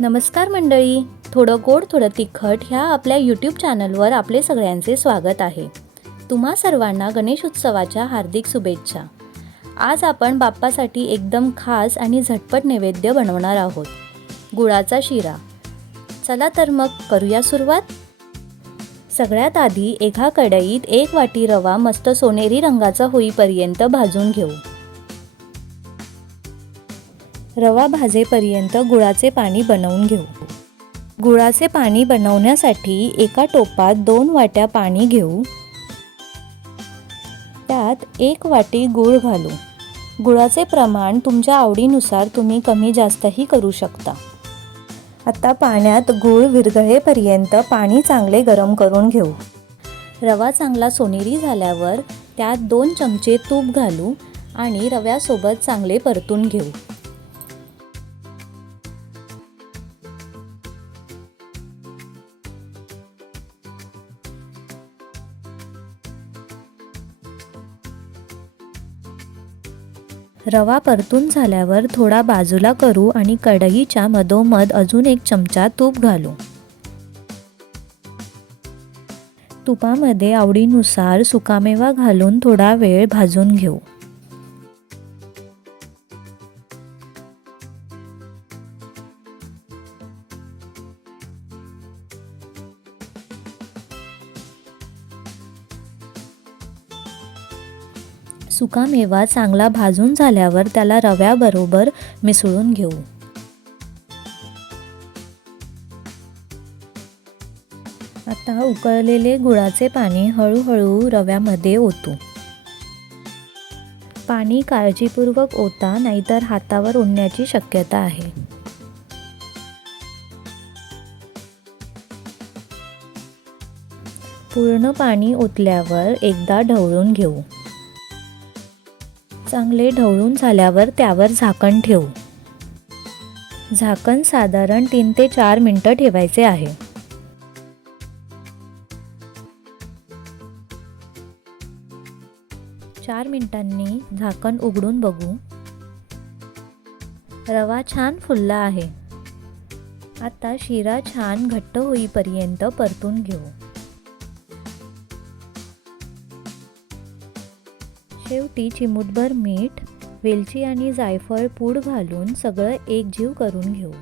नमस्कार मंडळी. थोडं गोड थोडं तिखट ह्या आपल्या यूट्यूब चॅनलवर आपले सगळ्यांचे स्वागत आहे. तुम्हा सर्वांना गणेश उत्सवाच्या हार्दिक शुभेच्छा. आज आपण बाप्पासाठी एकदम खास आणि झटपट नैवेद्य बनवणार आहोत. गुळाचा शिरा. चला तर मग करूया सुरुवात. सगळ्यात आधी एका कढईत एक वाटी रवा मस्त सोनेरी रंगाचा होईपर्यंत भाजून घेऊ. रवा भाजेपर्यंत गुळाचे पाणी बनवून घेऊ. गुळाचे पाणी बनवण्यासाठी एका टोपात दोन वाट्या पाणी घेऊ. त्यात एक वाटी गूळ घालू. गुळाचे प्रमाण तुमच्या आवडीनुसार तुम्ही कमी जास्तही करू शकता. आता पाण्यात गूळ विरघळेपर्यंत पाणी चांगले गरम करून घेऊ. रवा चांगला सोनेरी झाल्यावर त्यात दोन चमचे तूप घालू आणि रव्यासोबत चांगले परतून घेऊ. रवा परतून झाल्यावर थोडा बाजूला करू आणि कढईच्या मधोमध अजून एक चमचा तूप घालू. तुपामध्ये आवडीनुसार सुकामेवा घालून थोडा वेळ भाजून घेऊ. सुकामेवा चांगला भाजून झाल्यावर त्याला रव्याबरोबर मिसळून घेऊ. आता उकळलेले गुळाचे पाणी हळूहळू रव्यामध्ये ओतू. पाणी काळजीपूर्वक ओता नाहीतर हातावर ओढण्याची शक्यता आहे. पूर्ण पाणी ओतल्यावर एकदा ढवळून घेऊ. चांगले ढवळून झाल्यावर त्यावर झाकण ठेवू. झाकण साधारण तीन ते चार मिनटं ठेवायचे आहे. चार मिनिटांनी झाकण उघडून बघू. रवा छान फुलला आहे. आता शिरा छान घट्ट होईपर्यंत परतून घेऊ. शेवटी चिमूटभर मीठ वेलची आणि जायफळ पूड घालून सगळं एकजीव करून घेऊ.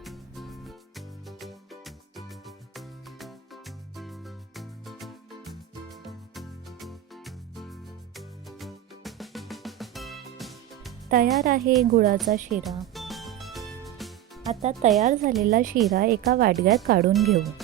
तयार आहे गुळाचा शिरा. आता तयार झालेला शिरा एका वाटग्यात काढून घेऊ.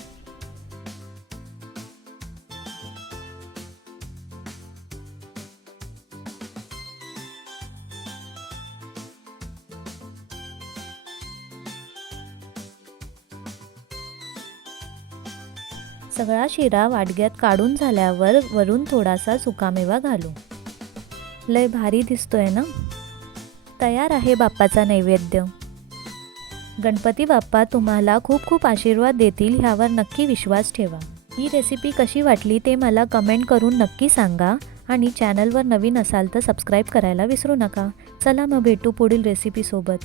सगळा शिरा वाडग्यात काढून झाल्यावर वरून थोडासा सुकामेवा घालू. लय भारी दिसतोय ना? तयार आहे बाप्पाचा नैवेद्य. गणपती बाप्पा तुम्हाला खूप खूप आशीर्वाद देतील ह्यावर नक्की विश्वास ठेवा. ही रेसिपी कशी वाटली ते मला कमेंट करून नक्की सांगा आणि चॅनलवर नवीन असाल तर सबस्क्राईब करायला विसरू नका. चला मग भेटू पुढील रेसिपीसोबत